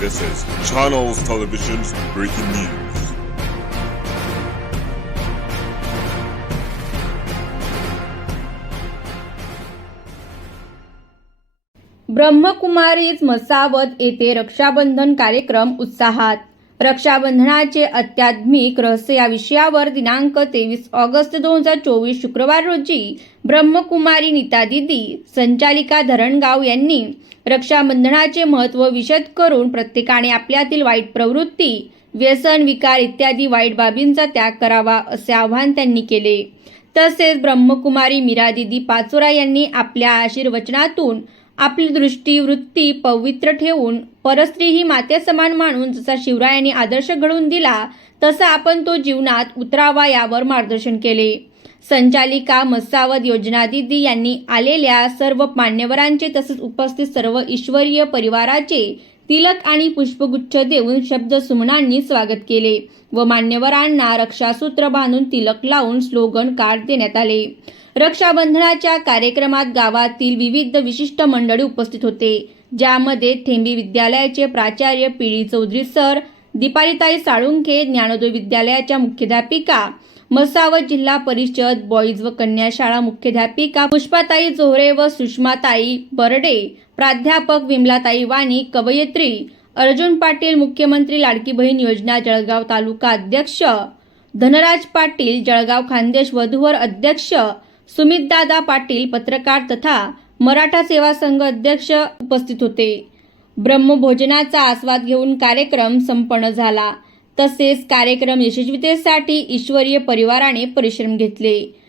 This is Channels Television's breaking news. Brahma Kumaris मसावत येथे रक्षाबंधन कार्यक्रम उत्साहात रक्षाबंधनाचे अत्यात्मिक रहस्य या विषयावर दिनांक तेवीस ऑगस्ट दोन हजार चोवीस शुक्रवार रोजी ब्रह्मकुमारी नीता दिदी संचालिका धरणगाव यांनी रक्षाबंधनाचे महत्त्व विशद करून प्रत्येकाने आपल्यातील वाईट प्रवृत्ती व्यसन विकार इत्यादी वाईट बाबींचा त्याग करावा असे आवाहन त्यांनी केले. तसेच ब्रह्मकुमारी मीरा दिदी पाचोरा यांनी आपल्या आशीर्वचनातून आपली दृष्टी वृत्ती पवित्र ठेवून परस्त्री ही मातेसमान मानून जसा शिवरायांनी आदर्श घडवून दिला तसा आपण तो जीवनात उतरावा यावर मार्गदर्शन केले. संचालिका मसावत योजना दिदी यांनी आलेल्या सर्व मान्यवरांचे तसेच उपस्थित सर्व ईश्वरीय परिवाराचे तिलक आणि पुष्पगुच्छ देऊन शब्द सुमनांनी स्वागत केले व मान्यवरांना रक्षासूत्र बांधून तिलक लावून स्लोगन कार्ड देण्यात आले. रक्षाबंधनाच्या कार्यक्रमात गावातील विविध विशिष्ट मंडळी उपस्थित होते. ज्यामध्ये थेंबी विद्यालयाचे प्राचार्य पीडी चौधरी सर दीपालीताई साळुंखे ज्ञानोदय विद्यालयाच्या मुख्याध्यापिका मसावत जिल्हा परिषद बॉईज व कन्या शाळा मुख्याध्यापिका पुष्पाताई जोहरे व सुषमाताई बर्डे प्राध्यापक विमलाताई वाणी कवयित्री अर्जुन पाटील मुख्यमंत्री लाडकी बहीण योजना जळगाव तालुका अध्यक्ष धनराज पाटील जळगाव खानदेश वधूवर अध्यक्ष सुमितदादा पाटील पत्रकार तथा मराठा सेवा संघ अध्यक्ष उपस्थित होते. ब्रह्मभोजनाचा आस्वाद घेऊन कार्यक्रम संपन्न झाला. तसेच कार्यक्रम यशस्वीतेसाठी ईश्वरीय परिवाराने परिश्रम घेतले.